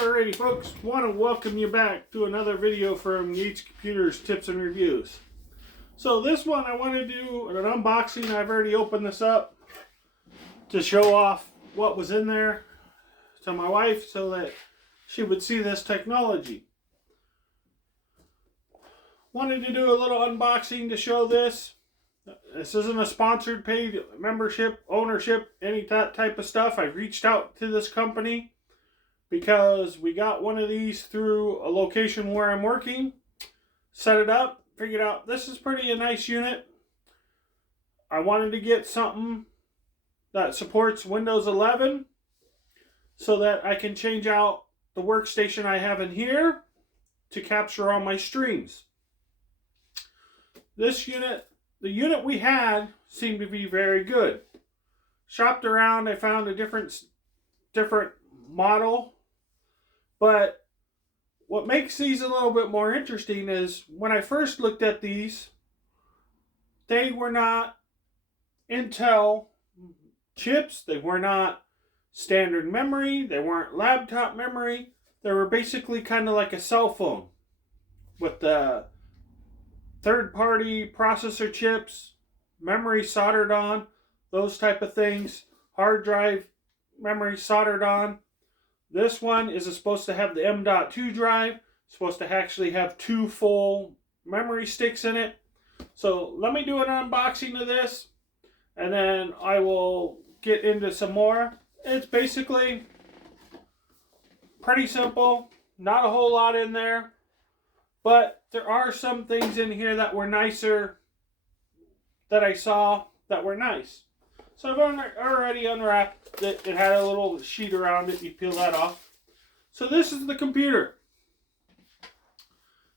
Alrighty folks, want to welcome you back to another video from Yates Computers Tips and Reviews. So this one I want to do an unboxing. I've already opened this up to show off what was in there to my wife so that she would see this technology. Wanted to do a little unboxing to show this. This isn't a sponsored, paid membership, ownership, any that type of stuff. I've reached out to this company because we got one of these through a location where I'm working, set it up, figured out this is a nice unit. I wanted to get something that supports Windows 11 so that I can change out the workstation I have in here to capture all my streams. This unit, the unit we had, seemed to be very good. Shopped around, I found a different model. But what makes these a little bit more interesting is when I first looked at these, they were not Intel chips. They were not standard memory. They weren't laptop memory. They were basically kind of like a cell phone with the third-party processor chips, memory soldered on, those type of things, hard drive memory soldered on. This one is supposed to have the M.2 drive, supposed to actually have 2 full memory sticks in it. So let me do an unboxing of this, and then I will get into some more. It's basically pretty simple, not a whole lot in there, but there are some things in here that were nicer that I saw that were nice. So I've already unwrapped it. It had a little sheet around it. You peel that off. So this is the computer.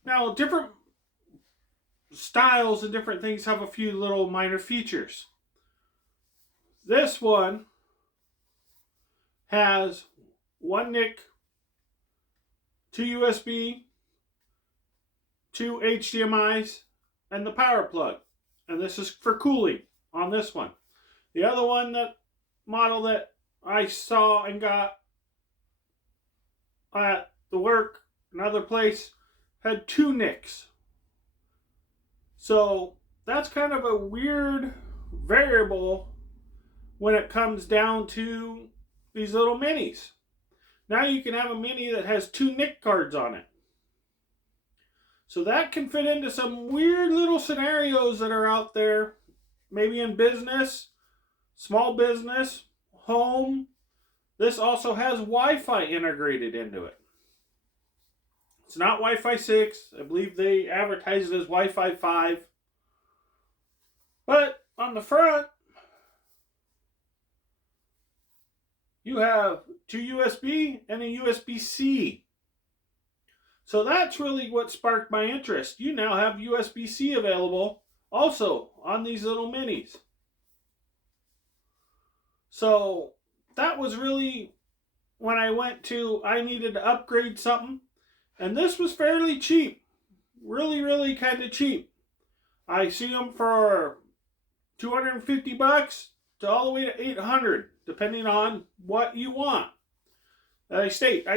Now, different styles and different things have a few little minor features. This one has 1 NIC, 2 USB, 2 HDMIs, and the power plug. And this is for cooling on this one. The other one, that model that I saw and got at the work, another place, had 2 NICs. So that's kind of a weird variable when it comes down to these little minis. Now you can have a mini that has 2 NIC cards on it. So that can fit into some weird little scenarios that are out there, maybe in business, small business, home. This also has Wi-Fi integrated into it. It's not Wi-Fi 6. I believe they advertise it as Wi-Fi 5. But on the front, you have 2 USB and a USB-C. So that's really what sparked my interest. You now have USB-C available also on these little minis. So that was really when I needed to upgrade something. And this was fairly cheap. Really kind of cheap. I see them for $250 to all the way to $800, depending on what you want. I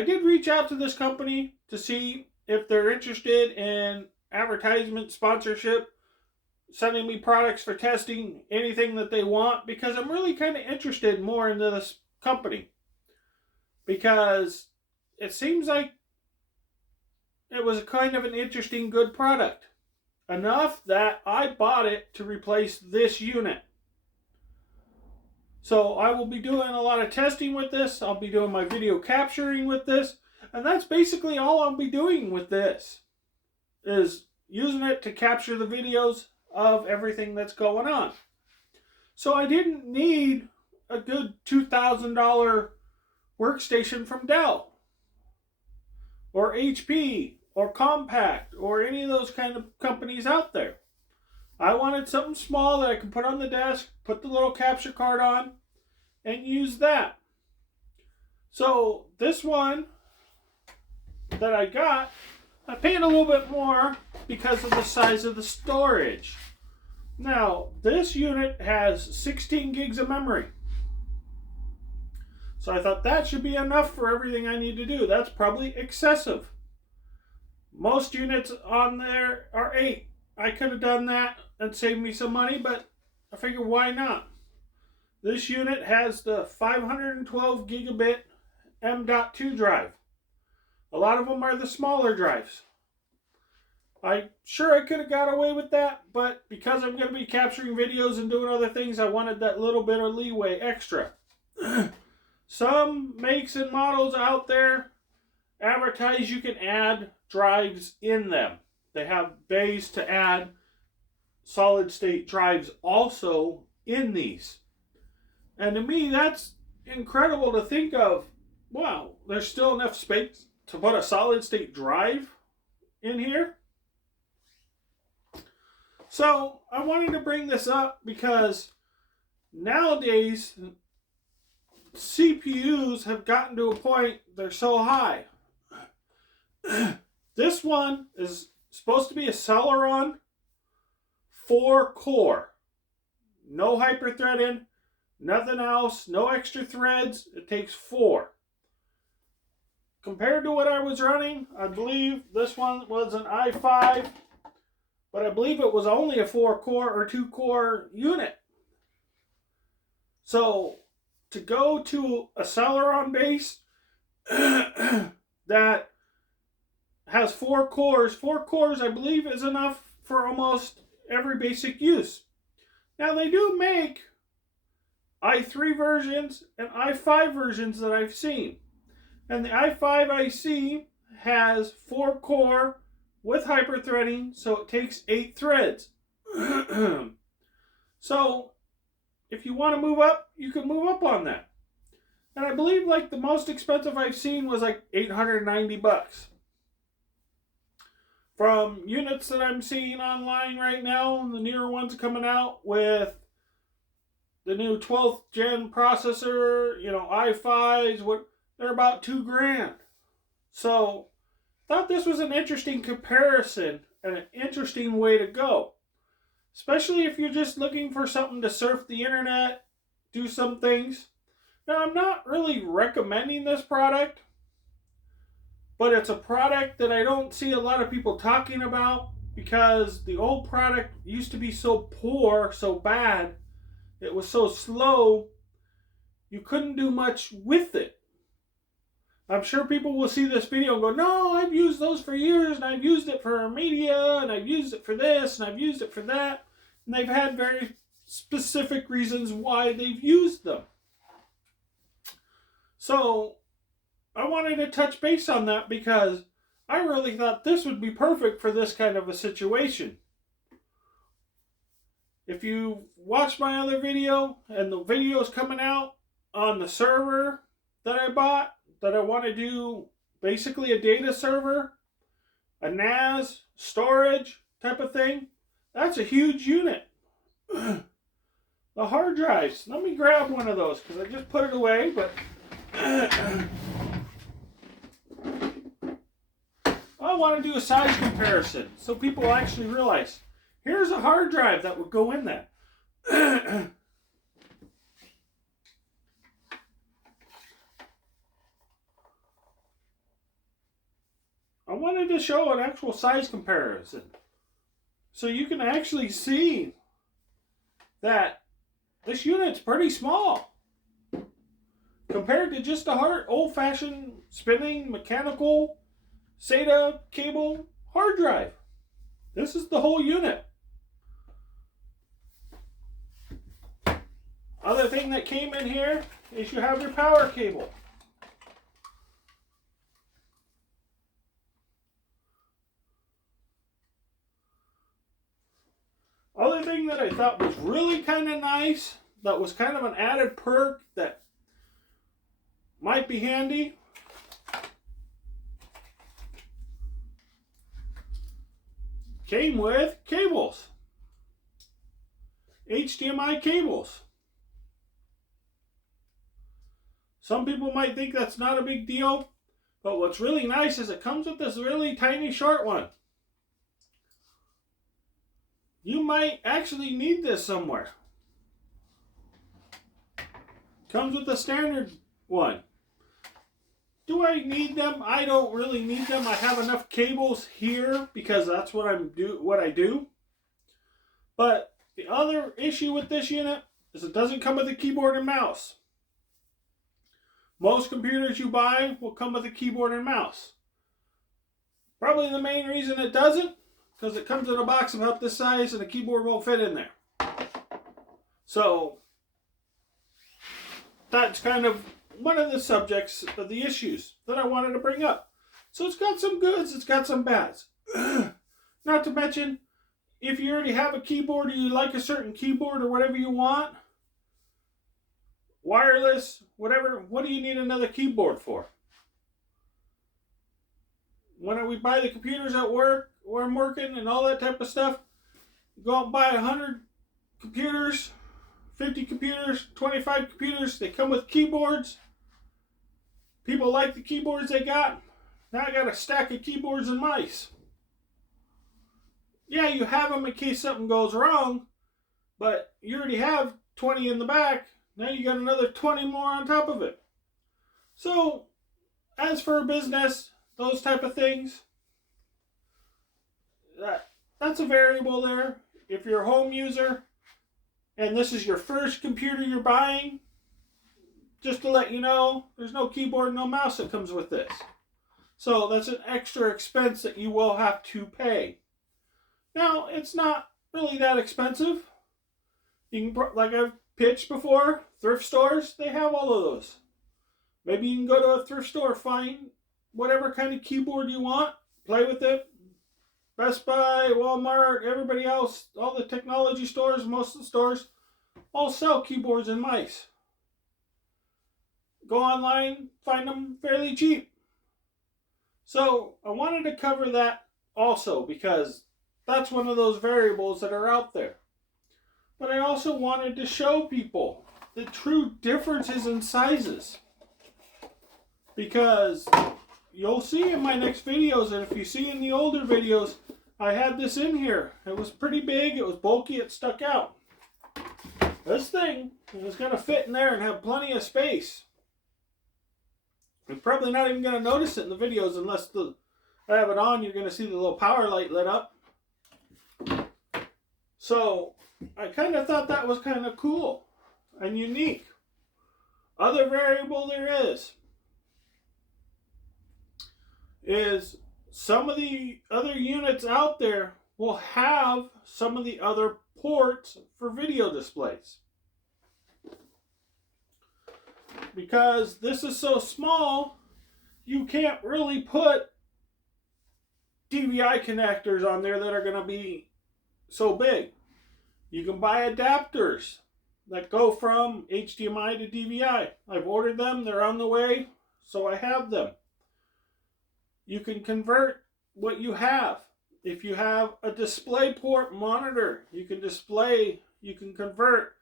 did reach out to this company to see if they're interested in advertisement, sponsorship, sending me products for testing, anything that they want, because I'm really kind of interested more into this company. Because it seems like it was kind of an interesting, good product. Enough that I bought it to replace this unit. So I will be doing a lot of testing with this. I'll be doing my video capturing with this. And that's basically all I'll be doing with this. Is using it to capture the videos of everything that's going on. So I didn't need a good $2,000 workstation from Dell. Or HP. Or Compaq. Or any of those kind of companies out there. I wanted something small that I could put on the desk, put the little capture card on, and use that. So this one that I got, I paid a little bit more because of the size of the storage. Now, this unit has 16 gigs of memory. So I thought that should be enough for everything I need to do. That's probably excessive. Most units on there are 8. I could have done that and saved me some money, but I figured why not? This unit has the 512 gigabit M.2 drive. A lot of them are the smaller drives. I could have got away with that, but because I'm going to be capturing videos and doing other things, I wanted that little bit of leeway extra. Some makes and models out there advertise you can add drives in them. They have bays to add solid state drives also in these. And to me, that's incredible to think of. Wow, there's still enough space to put a solid state drive in here. So I wanted to bring this up because nowadays CPUs have gotten to a point they're so high. This one is supposed to be a Celeron 4-core. No hyperthreading, nothing else, no extra threads. It takes 4. Compared to what I was running, I believe this one was an i5, but I believe it was only a 4-core or 2-core unit. So to go to a Celeron base that has 4 cores I believe is enough for almost every basic use. Now they do make i3 versions and i5 versions that I've seen. And the i5 I see has 4-core with hyperthreading, so it takes 8 threads. So if you want to move up, you can move up on that. And I believe like the most expensive I've seen was like $890. From units that I'm seeing online right now, the newer ones coming out with the new 12th gen processor, i5s, they're about $2,000. So thought this was an interesting comparison and an interesting way to go. Especially if you're just looking for something to surf the internet, do some things. Now, I'm not really recommending this product, but it's a product that I don't see a lot of people talking about because the old product used to be so poor, so bad, it was so slow, you couldn't do much with it. I'm sure people will see this video and go, no, I've used those for years, and I've used it for media, and I've used it for this, and I've used it for that. And they've had very specific reasons why they've used them. So I wanted to touch base on that because I really thought this would be perfect for this kind of a situation. If you watch my other video and the video is coming out on the server that I bought, that I want to do basically a data server, a NAS, storage type of thing, that's a huge unit. The hard drives, let me grab one of those because I just put it away, but I want to do a size comparison so people actually realize here's a hard drive that would go in that. I wanted to show an actual size comparison so you can actually see that this unit's pretty small compared to just a old-fashioned spinning mechanical SATA cable hard drive. This is the whole unit. Other thing that came in here is you have your power cable. Other thing that I thought was really kind of nice, that was kind of an added perk that might be handy, came with cables. HDMI cables. Some people might think that's not a big deal, but what's really nice is it comes with this really tiny short one. You might actually need this somewhere. Comes with a standard one. Do I need them? I don't really need them. I have enough cables here because that's what I do. But the other issue with this unit is it doesn't come with a keyboard and mouse. Most computers you buy will come with a keyboard and mouse. Probably the main reason it doesn't, because it comes in a box about this size and the keyboard won't fit in there. So that's kind of one of the subjects of the issues that I wanted to bring up. So it's got some goods, it's got some bads. Not to mention, if you already have a keyboard or you like a certain keyboard or whatever you want, wireless, whatever, what do you need another keyboard for? When we buy the computers at work, where I'm working and all that type of stuff, go out and buy 100 computers, 50 computers, 25 computers. They come with keyboards. People like the keyboards they got. Now I got a stack of keyboards and mice. Yeah, you have them in case something goes wrong, but you already have 20 in the back. Now you got another 20 more on top of it. So, as for business, those type of things, that's a variable there. If you're a home user and this is your first computer you're buying, just to let you know, there's no keyboard, no mouse that comes with this. So that's an extra expense that you will have to pay. Now, it's not really that expensive. You can, like I've pitched before, thrift stores, they have all of those. Maybe you can go to a thrift store, find whatever kind of keyboard you want, play with it. Best Buy, Walmart, everybody else, all the technology stores, most of the stores, all sell keyboards and mice. Go online, find them fairly cheap. So I wanted to cover that also because that's one of those variables that are out there. But I also wanted to show people the true differences in sizes. Because you'll see in my next videos, and if you see in the older videos, I had this in here. It was pretty big, it was bulky, it stuck out. This thing is going to fit in there and have plenty of space. You're probably not even going to notice it in the videos unless I have it on. You're going to see the little power light lit up. So I kind of thought that was kind of cool and unique. Other variable there is some of the other units out there will have some of the other ports for video displays. Because this is so small, you can't really put DVI connectors on there that are going to be so big. You can buy adapters that go from HDMI to DVI. I've ordered them, they're on the way, so I have them. You can convert what you have. If you have a DisplayPort monitor, you can convert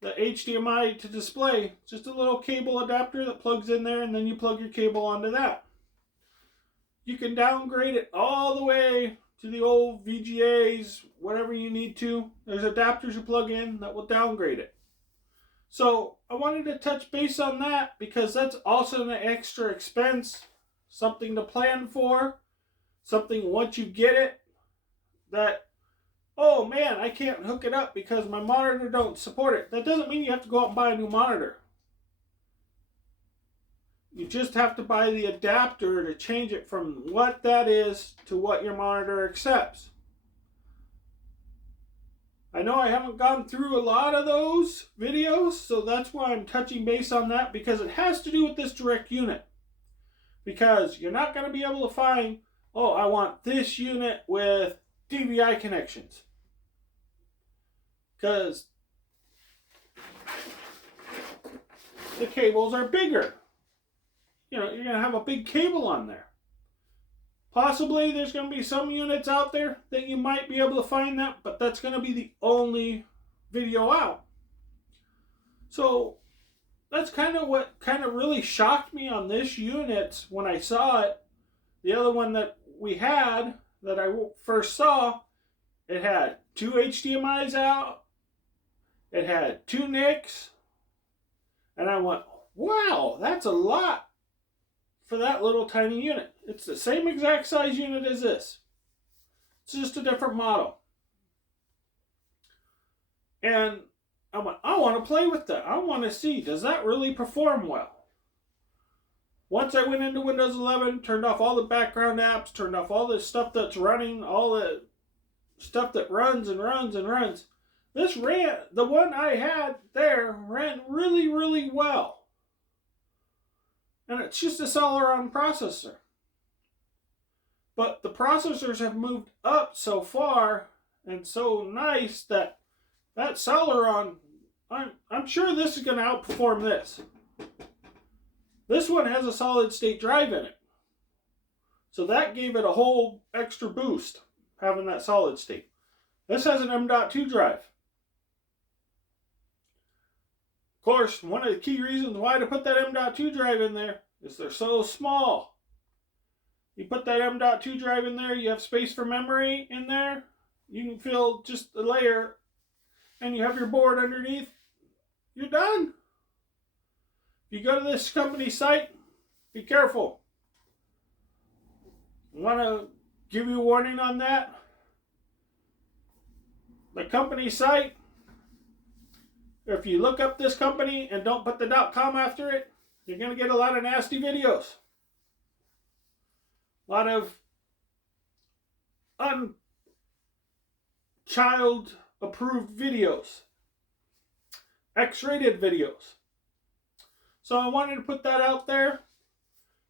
the HDMI to display, just a little cable adapter that plugs in there, and then you plug your cable onto that. You can downgrade it all the way to the old VGAs, whatever you need to. There's adapters you plug in that will downgrade it. So I wanted to touch base on that because that's also an extra expense, something to plan for, something once you get it that, oh man, I can't hook it up because my monitor don't support it. That doesn't mean you have to go out and buy a new monitor. You just have to buy the adapter to change it from what that is to what your monitor accepts. I know I haven't gone through a lot of those videos, so that's why I'm touching base on that, because it has to do with this direct unit. Because you're not going to be able to find, oh, I want this unit with DVI connections. Because the cables are bigger. You know, you're going to have a big cable on there. Possibly there's going to be some units out there that you might be able to find that, but that's going to be the only video out. So that's kind of what really shocked me on this unit when I saw it. The other one that we had, that I first saw, it had 2 HDMIs out, it had 2 NICs, and I went, wow, that's a lot for that little tiny unit. It's the same exact size unit as this. It's just a different model. And I want to play with that. I want to see, does that really perform well? Once I went into Windows 11, turned off all the background apps, turned off all the stuff that's running, all the stuff that runs and runs and runs. This ran, the one I had there ran really, really well. And it's just a Celeron processor. But the processors have moved up so far and so nice that Celeron, I'm sure this is going to outperform this. This one has a solid state drive in it. So that gave it a whole extra boost, having that solid state. This has an M.2 drive. Of course, one of the key reasons why to put that M.2 drive in there is they're so small. You put that M.2 drive in there, you have space for memory in there. You can fill just a layer and you have your board underneath. You're done. If you go to this company site, be careful. I want to give you a warning on that. The company site, if you look up this company and don't put the .com after it, you're going to get a lot of nasty videos. A lot of unchild approved videos. X-rated videos. So I wanted to put that out there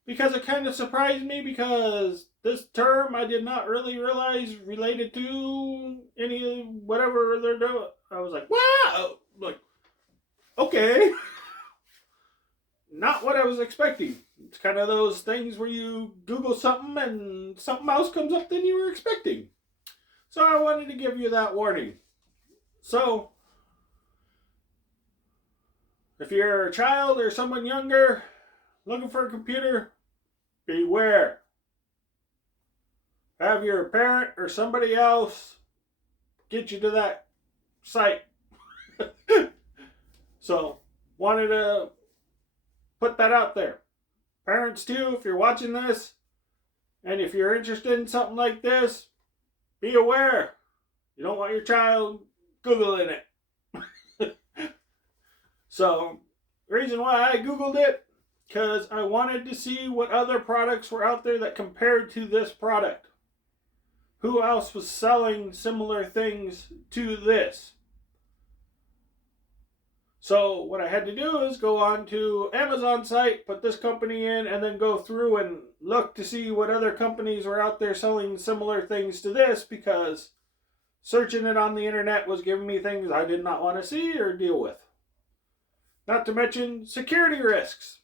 because it kind of surprised me, because this term I did not really realize related to any whatever they're doing. I was like, wow, like, okay. Not what I was expecting. It's kind of those things where you Google something and something else comes up than you were expecting. So I wanted to give you that warning. So if you're a child or someone younger looking for a computer, beware. Have your parent or somebody else get you to that site. So, wanted to put that out there. Parents too, if you're watching this, and if you're interested in something like this, be aware. You don't want your child Googling it. So, the reason why I Googled it, because I wanted to see what other products were out there that compared to this product. Who else was selling similar things to this? So what I had to do is go on to Amazon site, put this company in, and then go through and look to see what other companies were out there selling similar things to this, because searching it on the internet was giving me things I did not want to see or deal with. Not to mention security risks.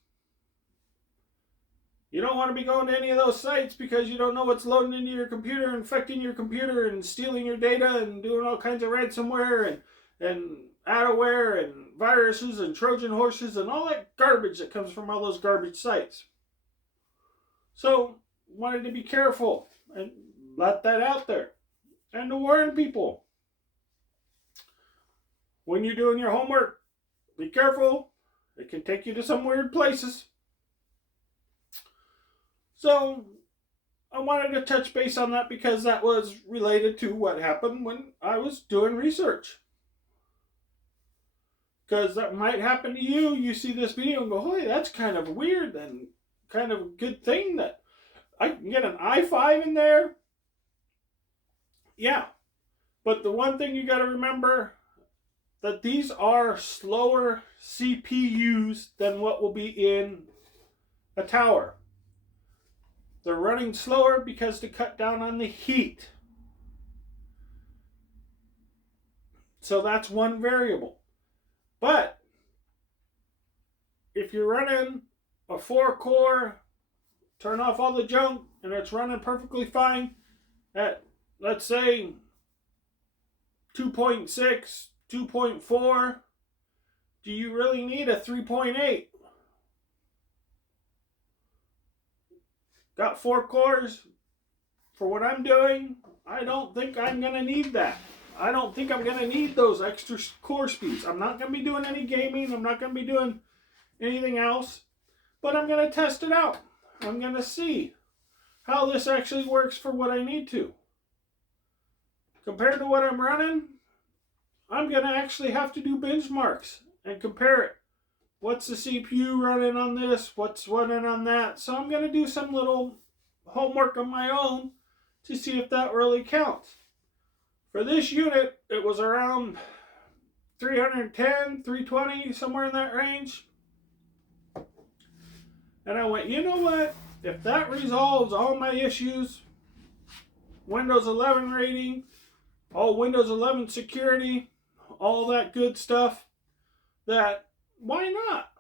You don't want to be going to any of those sites because you don't know what's loading into your computer, infecting your computer, and stealing your data, and doing all kinds of ransomware and adware and viruses and Trojan horses and all that garbage that comes from all those garbage sites. So, wanted to be careful and let that out there. And to warn people, when you're doing your homework, be careful. It can take you to some weird places. So, I wanted to touch base on that because that was related to what happened when I was doing research. Because that might happen to you. You see this video and go, hey, that's kind of weird and kind of a good thing that I can get an i5 in there. Yeah. But the one thing you got to remember, that these are slower CPUs than what will be in a tower. They're running slower because to cut down on the heat. So that's one variable. But if you're running a 4-core, turn off all the junk, and it's running perfectly fine at, let's say, 2.6, 2.4, do you really need a 3.8? Got 4 cores. For what I'm doing, I don't think I'm going to need that. I don't think I'm going to need those extra core speeds. I'm not going to be doing any gaming. I'm not going to be doing anything else, but I'm going to test it out. I'm going to see how this actually works for what I need to. Compared to what I'm running, I'm going to actually have to do benchmarks and compare it. What's the CPU running on this? What's running on that? So I'm going to do some little homework on my own to see if that really counts. For this unit, it was around 310, 320, somewhere in that range. And I went, you know what? If that resolves all my issues, Windows 11 rating, all Windows 11 security, all that good stuff, that why not?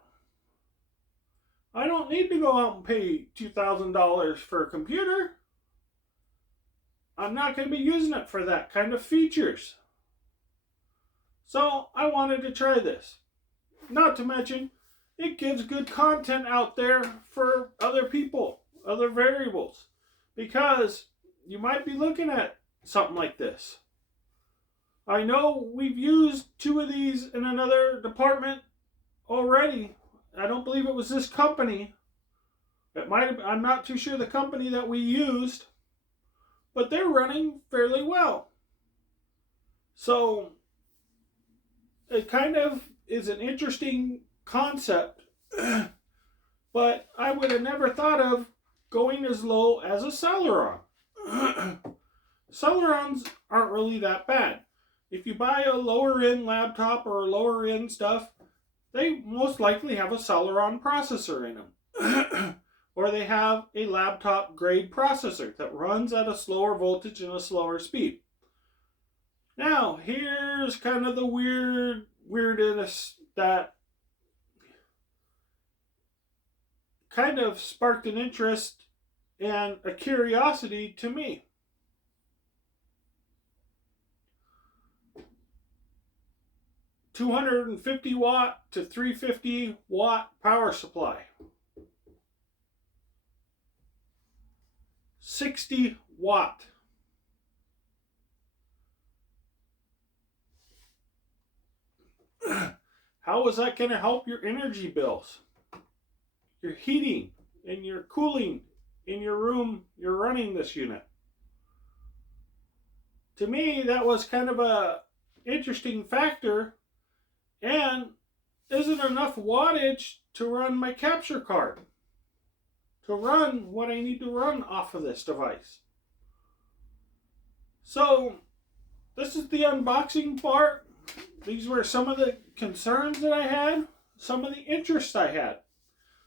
I don't need to go out and pay $2,000 for a computer. I'm not going to be using it for that kind of features. So I wanted to try this. Not to mention, it gives good content out there for other people, other variables. Because you might be looking at something like this. I know we've used 2 of these in another department already. I don't believe it was this company. It might have, I'm not too sure the company that we used, but they're running fairly well. So it kind of is an interesting concept, but I would have never thought of going as low as a Celeron. Celerons aren't really that bad. If you buy a lower end laptop or a lower end stuff, they most likely have a Celeron processor in them. Or they have a laptop grade processor that runs at a slower voltage and a slower speed. Now, here's kind of the weirdness that kind of sparked an interest and a curiosity to me. $250 watt to 350 watt power supply. 60 watt. How is that going to help your energy bills? Your heating and your cooling in your room you're running this unit. To me, that was kind of a interesting factor. And isn't enough wattage to run my capture card, to run what I need to run off of this device. So this is the unboxing part. These were some of the concerns that I had, some of the interests I had,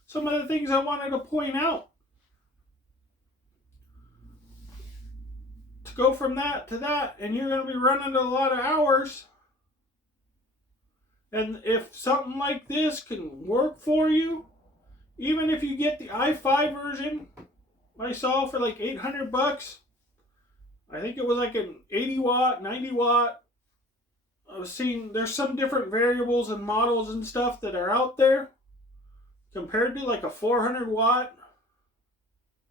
some of the things I wanted to point out. To go from that to that, and you're going to be running a lot of hours. And if something like this can work for you, even if you get the i5 version, I saw for like $800. I think it was like an 80 watt, 90 watt. I was seeing there's some different variables and models and stuff that are out there compared to like a 400 watt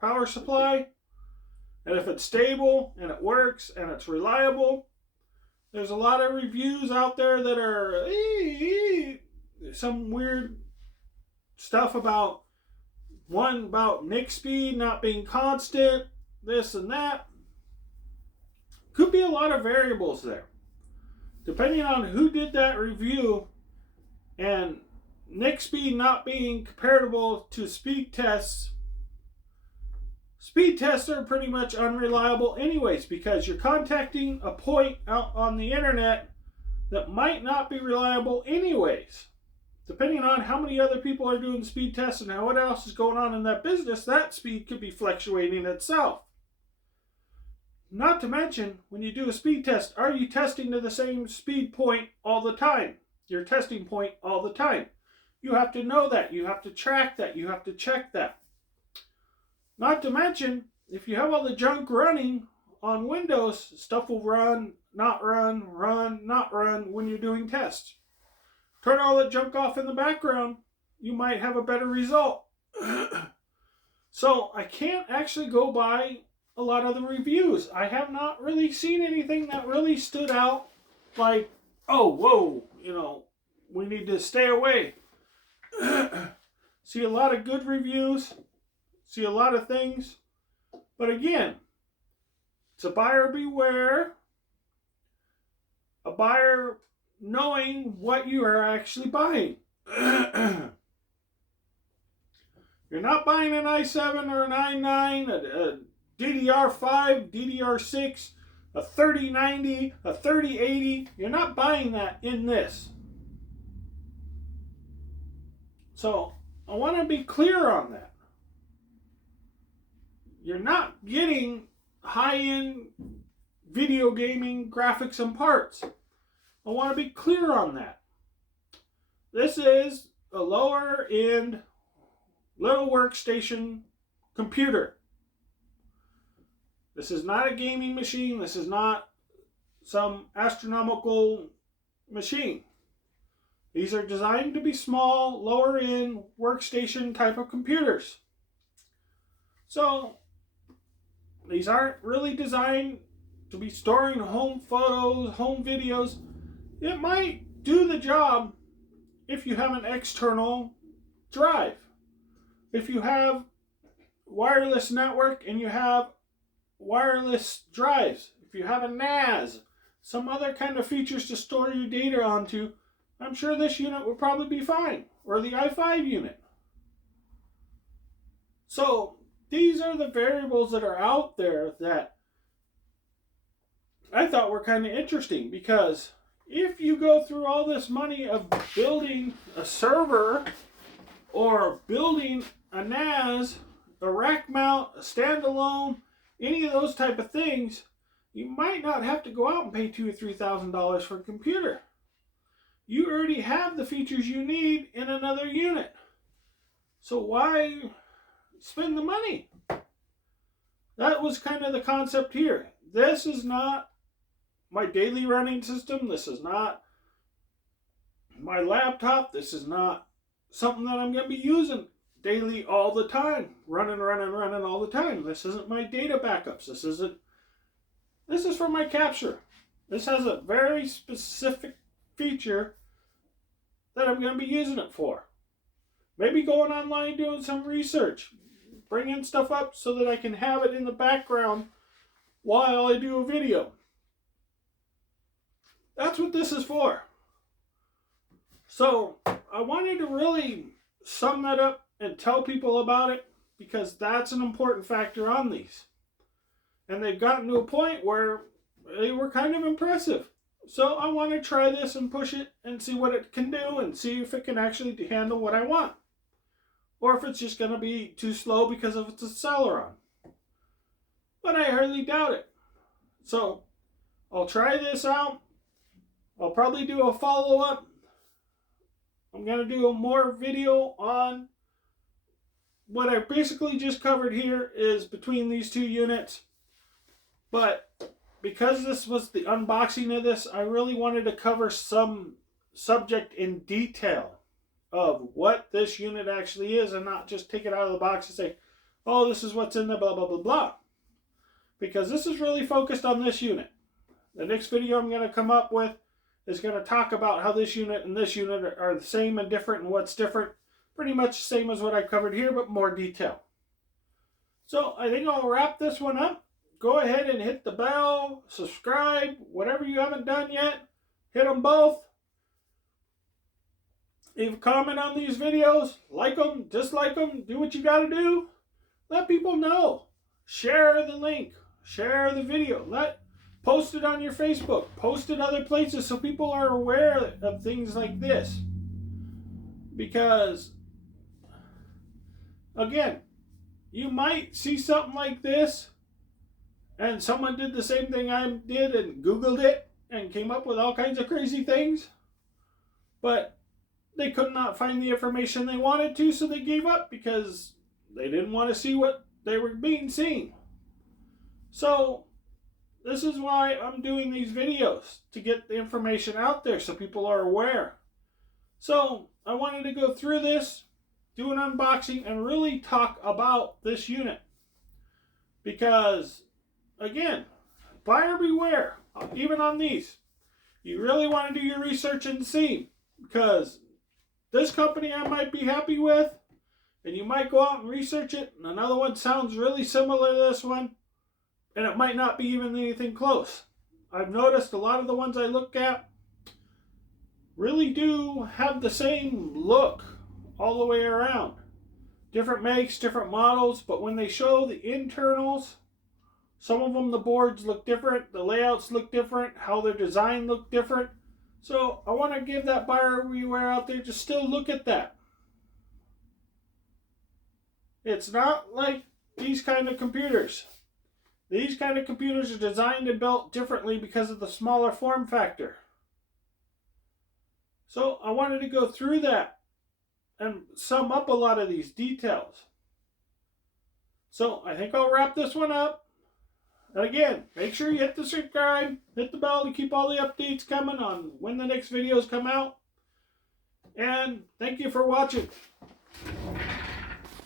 power supply. And if it's stable and it works and it's reliable, there's a lot of reviews out there that are some weird stuff about NIC speed not being constant, this and that. Could be a lot of variables there. Depending on who did that review and NIC speed not being comparable to speed tests. Speed tests are pretty much unreliable anyways because you're contacting a point out on the internet that might not be reliable anyways. Depending on how many other people are doing speed tests and what else is going on in that business, that speed could be fluctuating itself. Not to mention, when you do a speed test, are you testing to the same speed point all the time? Your testing point all the time. You have to know that. You have to track that. You have to check that. Not to mention, if you have all the junk running on Windows, stuff will run, not run, not run when you're doing tests. Turn all that junk off in the background, you might have a better result. So I can't actually go by a lot of the reviews. I have not really seen anything that really stood out like, oh, whoa, we need to stay away. see a lot of good reviews, see a lot of things. But again, it's a buyer beware, a buyer knowing what you are actually buying. You're not buying an i7 or an i9, a DDR5, DDR6, a 3090, a 3080. You're not buying that in this. So I want to be clear on that. You're not getting high-end video gaming graphics and parts. I want to be clear on that. This is a lower-end little workstation computer. This is not a gaming machine. This is not some astronomical machine. These are designed to be small, lower-end workstation type of computers. So these aren't really designed to be storing home photos, home videos. It might do the job if you have an external drive. If you have wireless network and you have wireless drives, if you have a NAS, some other kind of features to store your data onto, I'm sure this unit would probably be fine, or the i5 unit. So these are the variables that are out there that I thought were kind of interesting, because if you go through all this money of building a server or building a NAS, a rack mount, a standalone, any of those type of things, you might not have to go out and pay $2,000 or $3,000 for a computer. You already have the features you need in another unit. So why spend the money? That was kind of the concept here. This is not my daily running system. This is not my laptop. This is not something that I'm going to be using daily all the time. Running all the time. This isn't my data backups. This is for my capture. This has a very specific feature that I'm going to be using it for. Maybe going online doing some research. Bringing stuff up so that I can have it in the background while I do a video. That's what this is for. So I wanted to really sum that up and tell people about it, because that's an important factor on these. And they've gotten to a point where they were kind of impressive. So I want to try this and push it and see what it can do and see if it can actually handle what I want. Or if it's just going to be too slow because of its Celeron. But I hardly doubt it. So I'll try this out. I'll probably do a follow-up. I'm going to do a more video on what I basically just covered here is between these two units. But because this was the unboxing of this, I really wanted to cover some subject in detail of what this unit actually is, and not just take it out of the box and say, oh, this is what's in the blah, blah, blah, blah. Because this is really focused on this unit. The next video I'm going to come up with is going to talk about how this unit and this unit are the same and different, and what's different. Pretty much the same as what I covered here, but more detail. So I think I'll wrap this one up. Go ahead and hit the bell, subscribe, whatever you haven't done yet. Hit them both. Leave a comment on these videos. Like them, dislike them, do what you got to do. Let people know. Share the link. Share the video. Post it on your Facebook. Post it other places so people are aware of things like this. Because, again, you might see something like this and someone did the same thing I did and Googled it and came up with all kinds of crazy things. But they could not find the information they wanted to, so they gave up because they didn't want to see what they were being seen. So this is why I'm doing these videos, to get the information out there so people are aware. So I wanted to go through this, do an unboxing, and really talk about this unit. Because, again, buyer beware, even on these. You really want to do your research and see, because this company I might be happy with, and you might go out and research it, and another one sounds really similar to this one, and it might not be even anything close. I've noticed a lot of the ones I look at really do have the same look all the way around. Different makes, different models, but when they show the internals, some of them the boards look different, the layouts look different, how they're designed look different. So I want to give that buyer beware out there to still look at that. It's not like these kind of computers. These kind of computers are designed and built differently because of the smaller form factor. So I wanted to go through that and sum up a lot of these details. So I think I'll wrap this one up. And again, make sure you hit the subscribe, hit the bell to keep all the updates coming on when the next videos come out. And thank you for watching.